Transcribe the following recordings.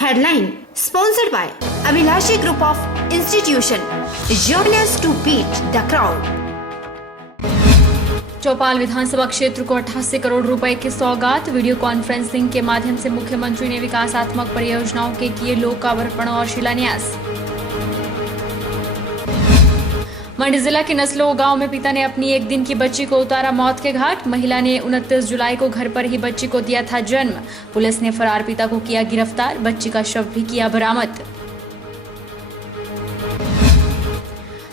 Headline sponsored by Abhilashi Group of Institution. Join us to beat the crowd. चौपाल विधानसभा क्षेत्र को 88 करोड़ रुपए की सौगात। वीडियो कॉन्फ्रेंसिंग के माध्यम से मुख्यमंत्री ने विकासात्मक परियोजनाओं के किए लोकार्पण और शिलान्यास। मंडी जिला के नसलो गांव में पिता ने अपनी 1 दिन की बच्ची को उतारा मौत के घाट। महिला ने 29 जुलाई को घर पर ही बच्ची को दिया था जन्म। पुलिस ने फरार पिता को किया गिरफ्तार, बच्ची का शव भी किया बरामद।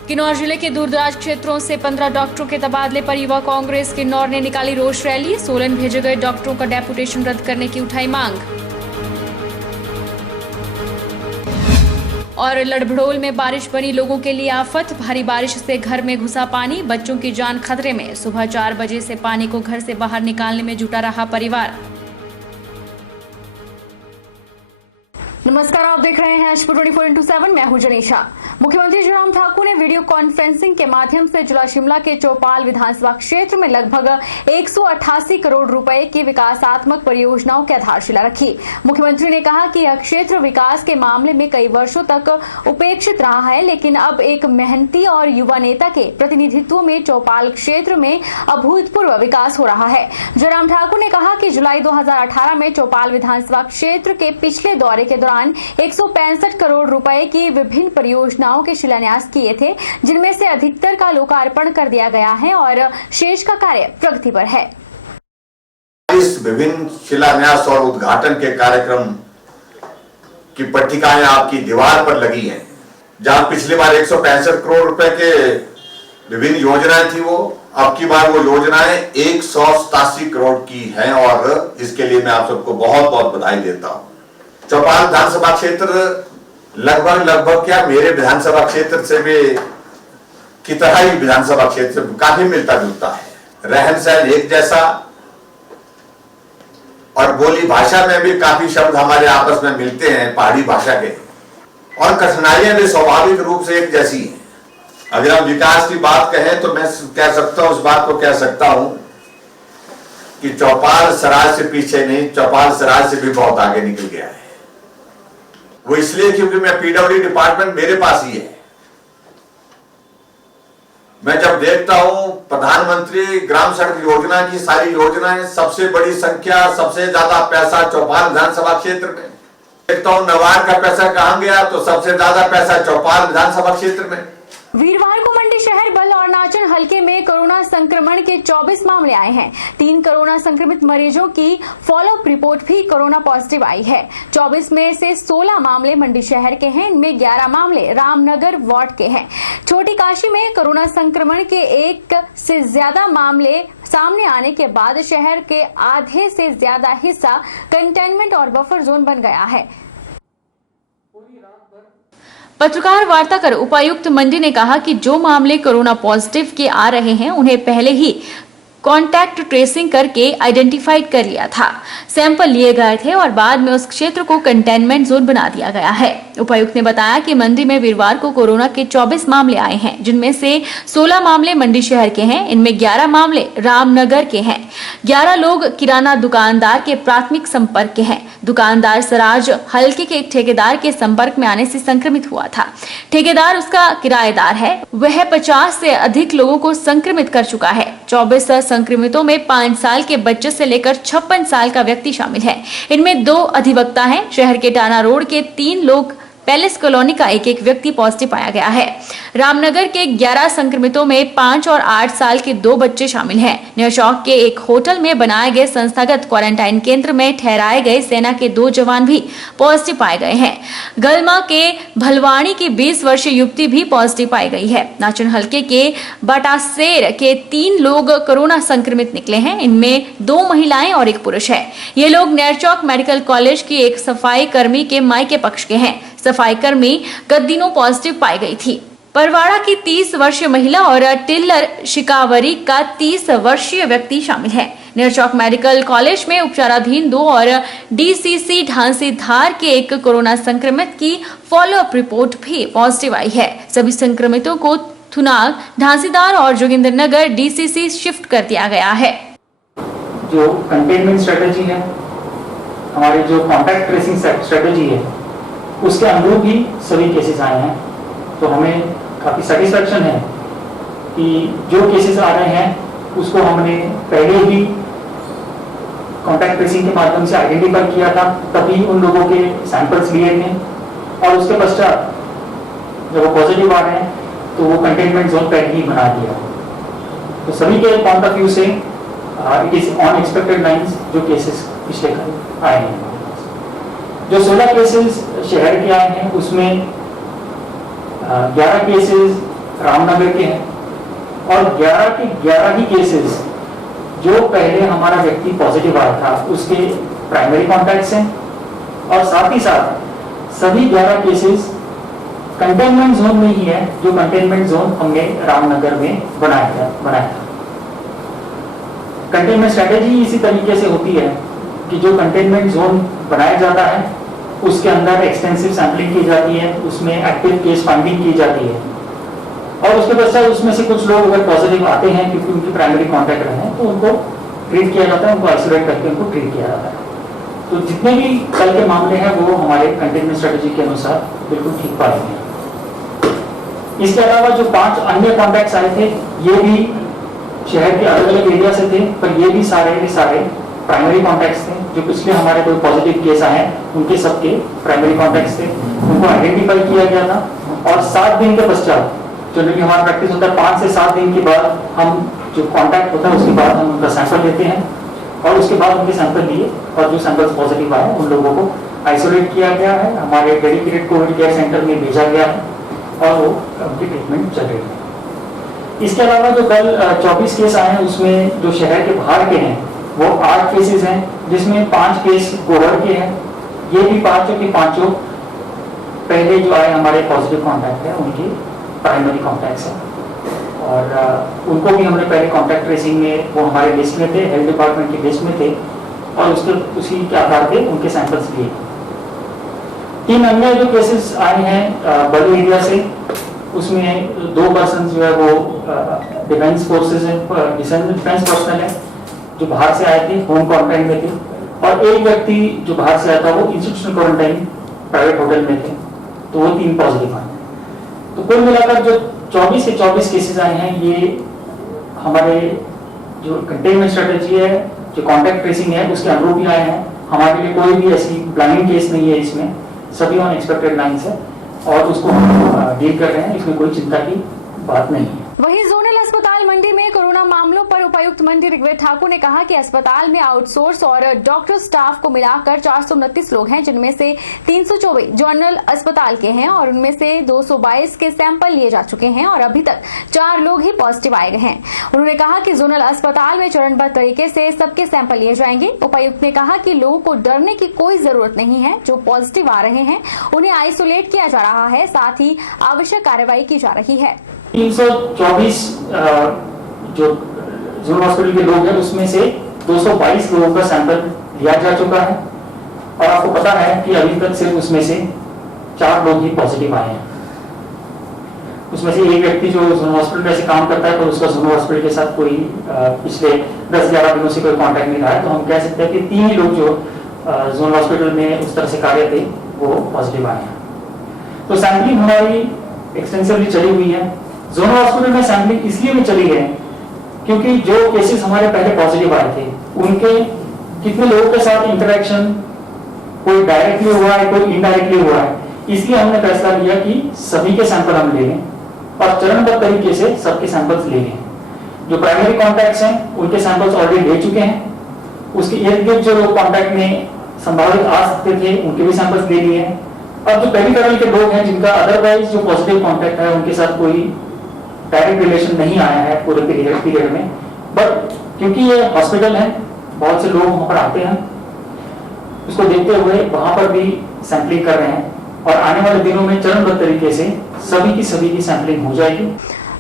किन्नौर जिले के दूरदराज क्षेत्रों से 15 डॉक्टरों के तबादले पर युवा कांग्रेस किन्नौर ने निकाली रोष रैली। सोलन भेजे गए डॉक्टरों का डेपुटेशन रद्द करने की उठाई मांग। और लड़भड़ोल में बारिश बनी लोगों के लिए आफत। भारी बारिश से घर में घुसा पानी, बच्चों की जान खतरे में। सुबह 4 बजे से पानी को घर से बाहर निकालने में जुटा रहा परिवार। नमस्कार, आप देख रहे हैं एच 24/7। मैं हूं जनीशा। मुख्यमंत्री जयराम ठाकुर ने वीडियो कॉन्फ्रेंसिंग के माध्यम से जिला शिमला के चौपाल विधानसभा क्षेत्र में लगभग 188 करोड़ रुपए की विकासात्मक परियोजनाओं की आधारशिला रखी। मुख्यमंत्री ने कहा कि यह क्षेत्र विकास के मामले में कई वर्षों तक उपेक्षित रहा है, लेकिन अब एक मेहनती और युवा नेता के प्रतिनिधित्व में चौपाल क्षेत्र में अभूतपूर्व विकास हो रहा है। जयराम ठाकुर ने कहा कि जुलाई 2018 में चौपाल विधानसभा क्षेत्र के पिछले दौरे के दौरान 165 करोड़ रुपए की विभिन्न परियोजनाओं के शिलान्यास किए थे, जिनमें से अधिकतर का लोकार्पण कर दिया गया है और शेष का कार्य प्रगति पर है। इस विभिन्न शिलान्यास और उद्घाटन के कार्यक्रम की पट्टिकाएं आपकी दीवार पर लगी हैं। जहां पिछली बार 165 करोड़ रुपए के विभिन्न योजनाएं थी, वो अब की बार वो योजनाएं 187 करोड़ की हैं और इसके लिए मैं आप सबको बहुत बहुत बधाई देता हूं। चौपाल विधानसभा क्षेत्र लगभग क्या मेरे विधानसभा क्षेत्र से भी की तरह ही विधानसभा क्षेत्र काफी मिलता जुलता है। रहन सहन एक जैसा और बोली भाषा में भी काफी शब्द हमारे आपस में मिलते हैं पहाड़ी भाषा के, और कठिनाइयां भी स्वाभाविक रूप से एक जैसी हैं। अगर हम विकास की बात कहें तो मैं कह सकता हूं, उस बात को कह सकता हूं कि चौपाल सराज से पीछे नहीं, चौपाल सराज से भी बहुत आगे निकल गया है। वो इसलिए क्योंकि मैं पीडब्ल्यू डिपार्टमेंट मेरे पास ही है। मैं जब देखता हूं प्रधानमंत्री ग्राम सड़क योजना की सारी योजनाएं, सबसे बड़ी संख्या, सबसे ज्यादा पैसा चौपाल विधानसभा क्षेत्र में। देखता हूं नवाड का पैसा कहां गया, तो सबसे ज्यादा पैसा चौपाल विधानसभा क्षेत्र में। वीरवार को मंडी शहर बल और नाचन हलके में कोरोना संक्रमण के 24 मामले आए हैं। 3 कोरोना संक्रमित मरीजों की फॉलोअप रिपोर्ट भी कोरोना पॉजिटिव आई है। 24 में से 16 मामले मंडी शहर के हैं, इनमें 11 मामले रामनगर वार्ड के हैं। छोटी काशी में कोरोना संक्रमण के 1 से ज्यादा मामले सामने आने के बाद शहर के आधे से ज्यादा हिस्सा कंटेनमेंट और बफर जोन बन गया है। पत्रकार वार्ता कर उपायुक्त मंडी ने कहा कि जो मामले कोरोना पॉजिटिव के आ रहे हैं, उन्हें पहले ही कॉन्टैक्ट ट्रेसिंग करके आइडेंटिफाइड कर लिया था। सैंपल लिए गए थे और बाद में उस क्षेत्र को कंटेनमेंट जोन बना दिया गया है। उपायुक्त ने बताया कि मंडी में वीरवार को कोरोना के 24 मामले आए हैं, जिनमें से 16 मामले मंडी शहर के हैं। इनमें 11 मामले रामनगर के हैं। 11 लोग किराना दुकानदार के प्राथमिक संपर्क के हैं। दुकानदार सराज हल्के के एक ठेकेदार के संपर्क में आने से संक्रमित हुआ था। ठेकेदार उसका किराएदार है। वह 50 से अधिक लोगों को संक्रमित कर चुका है। 24 संक्रमितों में 5 साल के बच्चे से लेकर 56 साल का व्यक्ति शामिल है। इनमें 2 अधिवक्ता हैं। शहर के टाना रोड के 3 लोग, पैलेस कॉलोनी का एक व्यक्ति पॉजिटिव पाया गया है। रामनगर के 11 संक्रमितों में 5 और 8 साल के 2 बच्चे शामिल हैं। न्यूचौक के एक होटल में बनाए गए संस्थागत क्वारंटाइन केंद्र में ठहराए गए सेना के 2 जवान भी पॉजिटिव पाए गए हैं। गलमा के भलवाणी की 20 वर्षीय युवती भी पॉजिटिव पाई गई है। नाचन हल्के के बटासेर के 3 लोग कोरोना संक्रमित निकले हैं। इनमें 2 महिलाएं और 1 पुरुष है। ये लोग न्यूचौक मेडिकल कॉलेज की एक सफाई कर्मी के मायके पक्ष के हैं। सफाई कर्मी गत दिनों पॉजिटिव पाई गई थी। परवाड़ा की 30 वर्षीय महिला और टिल्लर शिकावरी का 30 वर्षीय व्यक्ति शामिल है। न्यूचौक मेडिकल कॉलेज में उपचाराधीन 2 और डीसीसी ढांसीधार के 1 कोरोना संक्रमित की फॉलोअप रिपोर्ट भी पॉजिटिव आई है। सभी संक्रमितों को थुनाग, ढांसीधार और जोगिंदर नगर डीसीसी शिफ्ट कर दिया गया है। जो कंटेनमेंट स्ट्रेटेजी है हमारी जो कॉन्टैक्ट ट्रेसिंग स्ट्रेटेजी है उसके अनुरूप ही सभी केसेस आए हैं। तो हमें काफ़ी सेटिस्फैक्शन है कि जो केसेस आ रहे हैं उसको हमने पहले ही कॉन्टैक्ट ट्रेसिंग के माध्यम से आइडेंटिफाई किया था, तभी उन लोगों के सैंपल्स लिए थे और उसके पश्चात जब वो पॉजिटिव आ रहे हैं तो वो कंटेनमेंट जोन पहले ही बना दिया। तो सभी के पॉइंट ऑफ व्यू से it is on expected lines जो केसेस पिछले कल आए हैं। जो 16 केसेस शहर के आए हैं उसमें 11 केसेस रामनगर के हैं और 11 के 11 ही केसेस जो पहले हमारा व्यक्ति पॉजिटिव आया था उसके प्राइमरी कॉन्टैक्ट्स हैं और साथ ही साथ सभी 11 केसेस कंटेनमेंट जोन में ही है जो कंटेनमेंट जोन हमने रामनगर में बनाया था। कंटेनमेंट स्ट्रेटेजी इसी तरीके से होती है कि जो कंटेनमेंट जोन बनाया जाता है उसके अंदर एक्सटेंसिव सैंपलिंग की जाती है, उसमें एक्टिव केस फाइंडिंग की जाती है और उसके पश्चात उसमें से कुछ लोग अगर पॉजिटिव आते हैं क्योंकि उनकी प्राइमरी कॉन्टैक्ट रहे हैं तो उनको ट्रीट किया जाता है, उनको आइसोलेट करके उनको ट्रीट किया जाता है। तो जितने भी कल के मामले हैं वो हमारे कंटेनमेंट स्ट्रेटेजी के अनुसार बिल्कुल ठीक पाए गए। इसके अलावा जो 5 अन्य कॉन्टैक्ट्स आए थे ये भी शहर के अलग अलग एरिया से थे, पर ये भी सारे प्राइमरी कॉन्टैक्ट्स थे। जो पिछले हमारे कोई पॉजिटिव केस आए हैं उनके सबके प्राइमरी कॉन्टैक्ट्स थे, उनको आइडेंटिफाई किया गया था और 7 दिन के पश्चात जनरली हमारा प्रैक्टिस होता है 5 से 7 दिन के बाद हम जो कॉन्टैक्ट होता है उसके बाद हम उनका सैंपल लेते हैं और उसके बाद उनके सैंपल लिए और जो सैंपल्स पॉजिटिव आए उन लोगों को आइसोलेट किया गया है, हमारे डेडिकेटेड कोविड केयर सेंटर में भेजा गया है और वो उनकी ट्रीटमेंट चल रही है। इसके अलावा जो कल 24 केस आए हैं उसमें जो शहर के बाहर के हैं वो 8 केसेस हैं, जिसमें 5 केस गोहर के हैं। ये भी 5 के 5 पहले जो आए हमारे पॉजिटिव कॉन्टैक्ट है उनकी प्राइमरी कॉन्टैक्ट्स हैं और उनको भी हमने पहले कॉन्टैक्ट ट्रेसिंग में वो हमारे लिस्ट में थे, हेल्थ डिपार्टमेंट की लिस्ट में थे और उसी के आधार पे उनके सैंपल्स लिए। 3 अन्य जो केसेस आए हैं बड़ी एरिया से उसमें 2 पर्सन जो है वो डिफेंस फोर्सेस हैं, डिफेंस पर्सनल है जो बाहर से आए थे, होम क्वारंटाइन में थे और एक व्यक्ति जो बाहर से आया था वो इंस्टीट्यूशनल क्वारंटाइन प्राइवेट होटल में थे, तो वो 3 पॉजिटिव आए। तो कुल मिलाकर जो 24 के 24 केसेस आए हैं ये हमारे जो कंटेनमेंट स्ट्रेटेजी है, जो कॉन्टैक्ट ट्रेसिंग है उसके अनुरूप ही आए हैं। हमारे लिए कोई भी ऐसी ब्लाइंड केस नहीं है, इसमें सभी ऑन एक्सपेक्टेड लाइंस है और उसको हम डील कर रहे हैं, इसमें कोई चिंता की बात नहीं है। वहीं जोनल अस्पताल मंडी में कोरोना मामलों पर उपायुक्त मंडी ऋग्वेद ठाकुर ने कहा कि अस्पताल में आउटसोर्स और डॉक्टर स्टाफ को मिलाकर 429 लोग हैं, जिनमें से 324 जोनल अस्पताल के हैं और उनमें से 222 के सैंपल लिए जा चुके हैं और अभी तक 4 लोग ही पॉजिटिव आए गए हैं। उन्होंने कहा कि जोनल अस्पताल में चरणबद्ध तरीके से सबके सैंपल लिए जाएंगे। उपायुक्त ने कहा कि लोगों को डरने की कोई जरूरत नहीं है, जो पॉजिटिव आ रहे हैं उन्हें आइसोलेट किया जा रहा है, साथ ही आवश्यक कार्रवाई की जा रही है। 324 जो जोन हॉस्पिटल के लोग हैं उसमें से 222 लोगों का सैंपल लिया जा चुका है और आपको पता है कि अभी तक सिर्फ उसमें से 4 लोग ही पॉजिटिव आए हैं। उसमें से एक व्यक्ति जो जोन हॉस्पिटल में ऐसे काम करता है पर उसका जोन हॉस्पिटल के साथ कोई पिछले 10-11 दिनों से कोई कांटेक्ट नहीं रहा है, तो हम कह सकते हैं कि 3 ही लोग जो जोन हॉस्पिटल में उस तरह से कार्य थे वो पॉजिटिव आए हैं। तो सैंपलिंग हमारी एक्सटेंसिवली चली हुई है। जोनल हॉस्पिटल में सैंपलिंग इसलिए भी चली है क्योंकि जो केसेस हमारे पहले पॉजिटिव आए थे उनके कितने लोगों के साथ इंटरेक्शन, कोई डायरेक्टली हुआ है कोई इनडायरेक्टली हुआ है, इसलिए हमने फैसला लिया कि सभी के सैंपल हम ले लें और चरणबद्ध तरीके से सबके सैंपल्स ले लें। जो प्राइमरी कॉन्टैक्ट्स हैं उनके सैंपल्स ऑलरेडी ले चुके हैं, उसके इर्द गिर्द जो लोग कॉन्टैक्ट में संभावित आ सकते थे उनके भी सैंपल्स ले लिए हैं। अब जो पेरिफेरल के लोग हैं जिनका अदरवाइज जो पॉजिटिव कॉन्टैक्ट है उनके साथ कोई डायरेक्ट रिलेशन नहीं आया है पूरे पीरियड में, बट क्योंकि ये हॉस्पिटल है बहुत से लोग वहां पर आते हैं, उसको देखते हुए वहां पर भी सैंपलिंग कर रहे हैं और आने वाले दिनों में चरणबद्ध तरीके से सभी की सैंपलिंग हो जाएगी।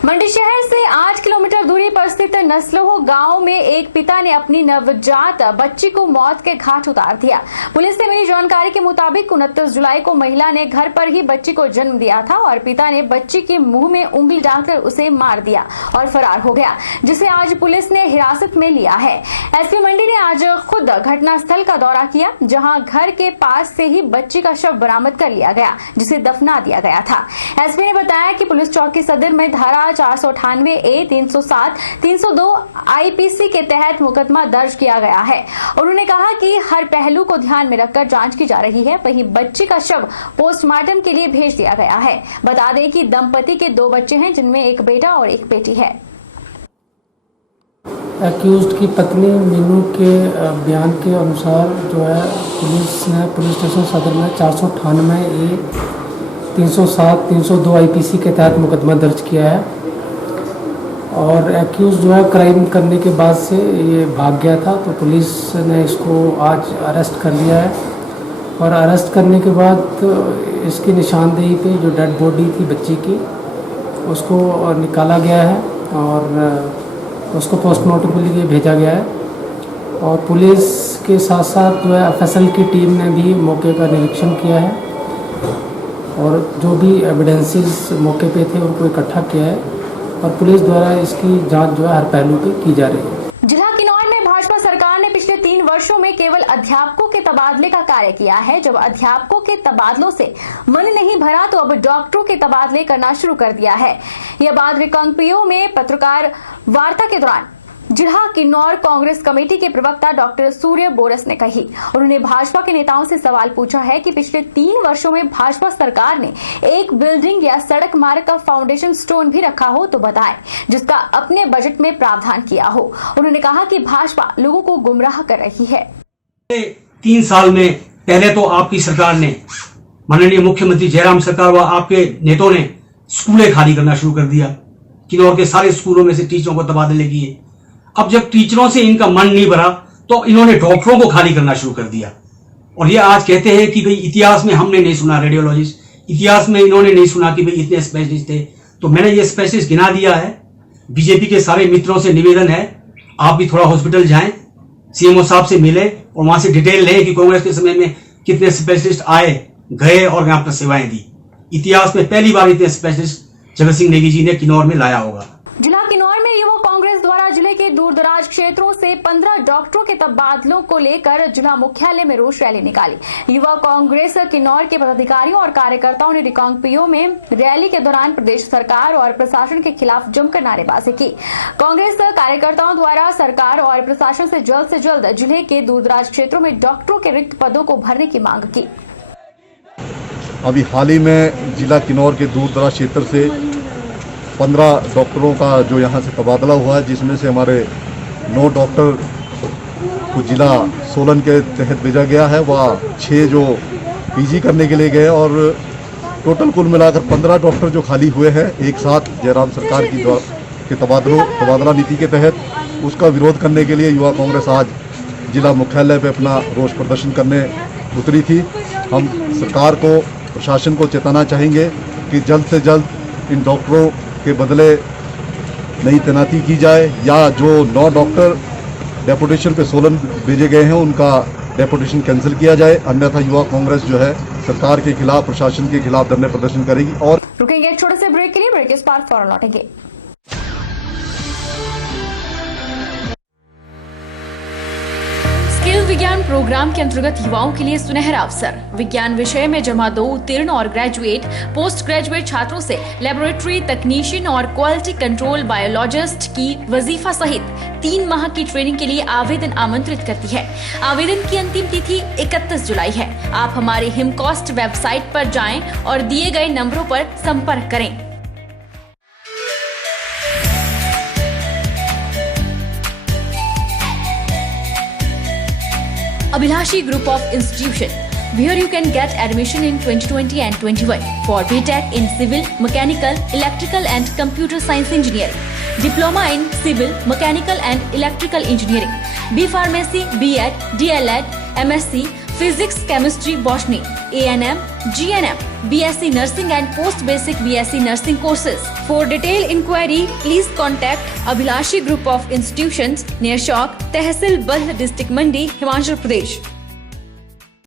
मंडी शहर से से 8 किलोमीटर दूरी पर स्थित नस्लोहो गांव में एक पिता ने अपनी नवजात बच्ची को मौत के घाट उतार दिया। पुलिस से मिली जानकारी के मुताबिक 29 जुलाई को महिला ने घर पर ही बच्ची को जन्म दिया था और पिता ने बच्ची के मुंह में उंगली डालकर उसे मार दिया और फरार हो गया, जिसे आज पुलिस ने हिरासत में लिया है। एसपी मंडी ने आज खुद घटनास्थल का दौरा किया, जहां घर के पास से ही बच्ची का शव बरामद कर लिया गया, जिसे दफना दिया गया था। एसपी ने बताया कि पुलिस चौकी सदर में धारा 498A, 307, 302 आईपीसी के तहत मुकदमा दर्ज किया गया है। उन्होंने कहा कि हर पहलू को ध्यान में रखकर जांच की जा रही है। वहीं बच्ची का शव पोस्टमार्टम के लिए भेज दिया गया है। बता दें कि दंपति के 2 बच्चे हैं, जिनमें एक बेटा और एक बेटी है। एक्यूज्ड की पत्नी मीनू के बयान के अनुसार जो है पुलिस ने पुलिस स्टेशन सदर में 498A, 307, 302 आईपीसी के तहत मुकदमा दर्ज किया है और एक्यूज जो है क्राइम करने के बाद से ये भाग गया था, तो पुलिस ने इसको आज अरेस्ट कर लिया है और अरेस्ट करने के बाद इसकी निशानदेही पे जो डेड बॉडी थी बच्ची की उसको निकाला गया है और उसको पोस्टमार्टम के लिए भेजा गया है और पुलिस के साथ साथ जो है एफएसएल की टीम ने भी मौके का निरीक्षण किया है और जो भी एविडेंसेस मौके पे थे उनको इकट्ठा किया है और पुलिस द्वारा इसकी जांच जो है हर पहलू पे की जा रही है। जिला किन्नौर में भाजपा सरकार ने पिछले 3 वर्षों में केवल अध्यापकों के तबादले का कार्य किया है। जब अध्यापकों के तबादलों से मन नहीं भरा तो अब डॉक्टरों के तबादले करना शुरू कर दिया है। यह बात रिकांगपिओ में पत्रकार वार्ता के दौरान जिला किन्नौर कांग्रेस कमेटी के प्रवक्ता डॉक्टर सूर्य बोरस ने कही। उन्होंने भाजपा के नेताओं से सवाल पूछा है कि पिछले 3 वर्षों में भाजपा सरकार ने एक बिल्डिंग या सड़क मार्ग का फाउंडेशन स्टोन भी रखा हो तो बताएं, जिसका अपने बजट में प्रावधान किया हो। उन्होंने कहा कि भाजपा लोगों को गुमराह कर रही है। 3 साल में पहले तो आपकी सरकार ने, माननीय मुख्यमंत्री जयराम सरकार व आपके नेताओं ने स्कूलें खाली करना शुरू कर दिया। किन्नौर के सारे स्कूलों में से टीचरों को तबादले किए। अब जब टीचरों से इनका मन नहीं भरा तो इन्होंने डॉक्टरों को खाली करना शुरू कर दिया और ये आज कहते हैं कि भाई इतिहास में हमने नहीं सुना, रेडियोलॉजिस्ट इतिहास में इन्होंने नहीं सुना कि भाई इतने स्पेशलिस्ट थे। तो मैंने ये स्पेशलिस्ट गिना दिया है। बीजेपी के सारे मित्रों से निवेदन है, आप भी थोड़ा हॉस्पिटल जाएं, सीएमओ साहब से मिले और वहां से डिटेल लें कि कांग्रेस के समय में कितने स्पेशलिस्ट आए गए और यहाँ पर सेवाएं दी। इतिहास में पहली बार इतने स्पेशलिस्ट जगत सिंह नेगी जी ने किन्नौर में लाया होगा। जिला किन्नौर में युवा कांग्रेस द्वारा जिले के दूर दराज क्षेत्रों से 15 डॉक्टरों के तबादलों को लेकर जिला मुख्यालय में रोष रैली निकाली। युवा कांग्रेस किन्नौर के पदाधिकारियों और कार्यकर्ताओं ने रिकांगपिओ में रैली के दौरान प्रदेश सरकार और प्रशासन के खिलाफ जमकर नारेबाजी की। कांग्रेस कार्यकर्ताओं द्वारा सरकार और प्रशासन से जल्द जिले के दूर दराज क्षेत्रों में डॉक्टरों के रिक्त पदों को भरने की मांग की। अभी हाल ही में जिला किन्नौर के दूर दराज क्षेत्र से 15 डॉक्टरों का जो यहाँ से तबादला हुआ है, जिसमें से हमारे 9 डॉक्टर को जिला सोलन के तहत भेजा गया है, वह 6 जो पीजी करने के लिए गए और टोटल कुल मिलाकर 15 डॉक्टर जो खाली हुए हैं एक साथ जयराम सरकार की के तबादला नीति के तहत, उसका विरोध करने के लिए युवा कांग्रेस आज जिला मुख्यालय पे अपना रोष प्रदर्शन करने उतरी थी। हम सरकार को, प्रशासन को चेताना चाहेंगे कि जल्द से जल्द इन डॉक्टरों के बदले नई तैनाती की जाए या जो 9 डॉक्टर डेपुटेशन पे सोलन भेजे गए हैं उनका डेपुटेशन कैंसिल किया जाए, अन्यथा युवा कांग्रेस जो है सरकार के खिलाफ, प्रशासन के खिलाफ धरने प्रदर्शन करेगी। और रुकेंगे एक छोटे से ब्रेक के लिए, ब्रेक के बाद फौरन लौटेंगे। स्किल विज्ञान प्रोग्राम के अंतर्गत युवाओं के लिए सुनहरा अवसर। विज्ञान विषय में जमा 2 उत्तीर्ण और ग्रेजुएट, पोस्ट ग्रेजुएट छात्रों से लेबोरेटरी तकनीशियन और क्वालिटी कंट्रोल बायोलॉजिस्ट की वजीफा सहित 3 माह की ट्रेनिंग के लिए आवेदन आमंत्रित करती है। आवेदन की अंतिम तिथि 31 जुलाई है। आप हमारे हिमकॉस्ट वेबसाइट पर जाएं और दिए गए नंबरों पर संपर्क करें। Abhilashi Group of Institution, where you can get admission in 2020 and 21 for BTech in Civil, Mechanical, Electrical and Computer Science Engineering, Diploma in Civil, Mechanical and Electrical Engineering, B Pharmacy, B.Ed, DLEd, MSc, Physics, Chemistry, Botany, A&M, GNM, BSc Nursing and Post Basic BSc Nursing courses. For detailed inquiry, please contact Abhilashi Group of Institutions, near Chowk, Tehsil Bald, District Mandi, Himachal Pradesh.